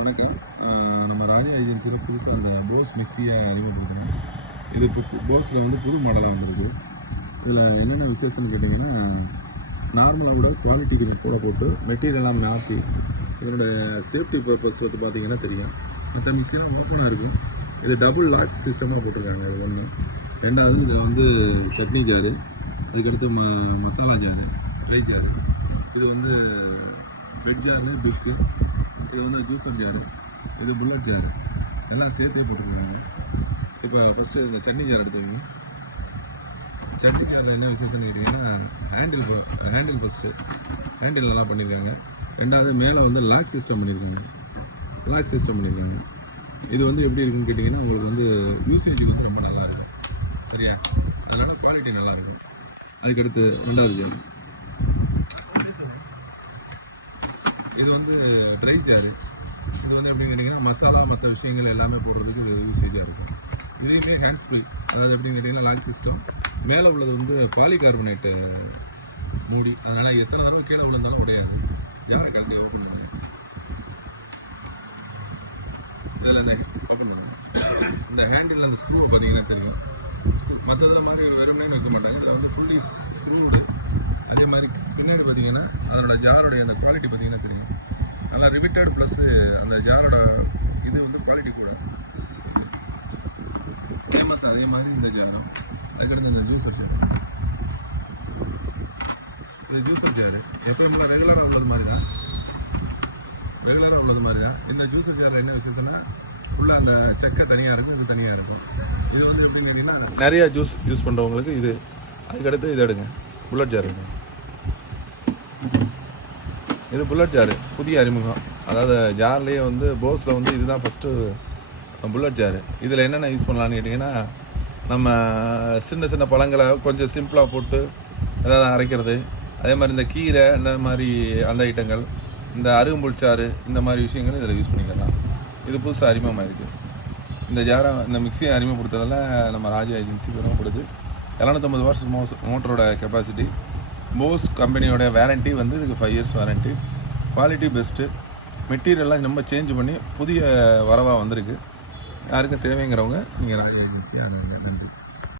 வணக்கம். நம்ம ராஜா ஏஜென்சியில் புதுசாக அந்த போஸ் மிக்சியை அறிமுகப்படுத்தினோம். இது இப்போ போஸில் வந்து புது மாடலாக வந்திருக்கு. இதில் என்னென்ன விசேஷம்னு கேட்டிங்கன்னா, நார்மலாக கூட குவாலிட்டி கொஞ்சம் கூட போட்டு மெட்டீரியலாக மாற்றி இதனோட சேஃப்டி பர்பஸ் வந்து பார்த்திங்கன்னா தெரியும். மற்ற மிக்சியெலாம் ஓப்பனாக இருக்கும். இது டபுள் லாக் சிஸ்டமாக போட்டிருக்காங்க. இது ஒன்று. ரெண்டாவது இதில் வந்து சட்னி ஜாரு, அதுக்கடுத்து மசாலா ஜாரு, ட்ரை ஜாரு, இது வந்து பெட் ஜாரு, பிஸ்கு, இது வந்து ஜூஸர் ஜாரு, இது புல்லட் ஜாரு, எல்லாம் சேர்த்தே போட்டுருக்காங்க. இப்போ ஃபஸ்ட்டு இந்த சட்னி ஜார் எடுத்துக்கோங்க. சட்னி ஜாரில் என்ன விசேஷம்னு கேட்டிங்கன்னா, ஹேண்டில் ஃபஸ்ட்டு ஹேண்டில் நல்லா பண்ணியிருக்காங்க. ரெண்டாவது மேலே வந்து லாக் சிஸ்டம் பண்ணியிருக்காங்க. இது வந்து எப்படி இருக்குன்னு கேட்டிங்கன்னா, உங்களுக்கு வந்து யூசேஜ் வந்து ரொம்ப நல்லா இருக்கும். சரியா? அதனால குவாலிட்டி நல்லா இருக்கும். அதுக்கடுத்து ரெண்டாவது ஜார், இது வந்து ட்ரை ஜாரு. இது வந்து எப்படின்னு கேட்டிங்கன்னா, மசாலா மற்ற விஷயங்கள் எல்லாமே போடுறதுக்கு ஒரு யூசேஜாக இருக்கும். இதுலேயுமே ஹேண்ட் ஸ்ப்ரே, அதாவது எப்படின்னு கேட்டிங்கன்னா லாக் சிஸ்டம். மேலே உள்ளது வந்து பாலிகார்பனேட்டு மூடி, அதனால் எத்தனை தடவை கீழே விழுந்தாலும் கிடையாது. ஜாரை கலந்து ஓப்பன் பண்ணுங்க. இதில் இந்த ஓப்பன் பண்ணுங்க. இந்த ஹேண்டில் அந்த ஸ்க்ரூவை பார்த்தீங்கன்னா தெரியும். மற்றது மாதிரி வெறுமே வைக்க மாட்டாங்க. இதில் வந்து ஃபுல்லி ஸ்க்ரூடு. அதே மாதிரி பின்னாடி பார்த்தீங்கன்னா அதோட ஜாரோடைய அந்த குவாலிட்டி பார்த்தீங்கன்னா தெரியும். நல்லா ரிவிட்டட் ப்ளஸ் அந்த ஜாரோட இது வந்து குவாலிட்டி கூட ஃபேமஸ். அதே மாதிரி இந்த ஜாரும். அதுக்கடுத்து இந்த ஜூஸர் ஜார். இந்த ஜூஸர் ஜாரு எப்போயுமே ரெகுலராக உள்ளது மாதிரி தான். இந்த ஜூஸர் ஜார் என்ன விசேஷம்னா, ஃபுல்லாக அந்த செக்கை தனியாக இருக்கும், இது தனியாக இருக்கும். இது வந்து எப்படி கேட்டிங்கன்னா, நிறையா ஜூஸ் யூஸ் பண்ணுறவங்களுக்கு இது. அதுக்கடுத்து இது எடுங்க, புல்லட் ஜார் எடுங்க. இது புல்லட் ஜாரு, புதிய அறிமுகம். அதாவது ஜார்லேயே வந்து போஸில் வந்து இதுதான் ஃபஸ்ட்டு புல்லட் ஜாரு. இதில் என்னென்ன யூஸ் பண்ணலான்னு கேட்டிங்கன்னா, நம்ம சின்ன சின்ன பழங்களை கொஞ்சம் சிம்பிளாக போட்டு ஏதாவது அரைக்கிறது, அதே மாதிரி இந்த கீரை இந்த மாதிரி அந்த ஐட்டங்கள், இந்த அருகம்புல் சாறு, இந்த மாதிரி விஷயங்கள் இதில் யூஸ் பண்ணிக்கலாம். இது புதுசாக அறிமுகமாக இருக்குது. இந்த ஜாரை, இந்த மிக்சியை அறிமுகப்படுத்துறதுல நம்ம ராஜா ஏஜென்சி பெருமைப்படுது. 750 வாட்ஸ் மோட்டரோட கெப்பாசிட்டி. போஸ் கம்பெனியோட வேரண்ட்டி வந்து இதுக்கு 5 இயர்ஸ் வேரண்ட்டி. Quality best. மெட்டீரியல்லாம் நம்ம சேஞ்ச் பண்ணி புதிய வரவாக வந்திருக்கு. யாருக்கும் தேவைங்கிறவங்க நீங்கள் ராஜா ஏஜென்சி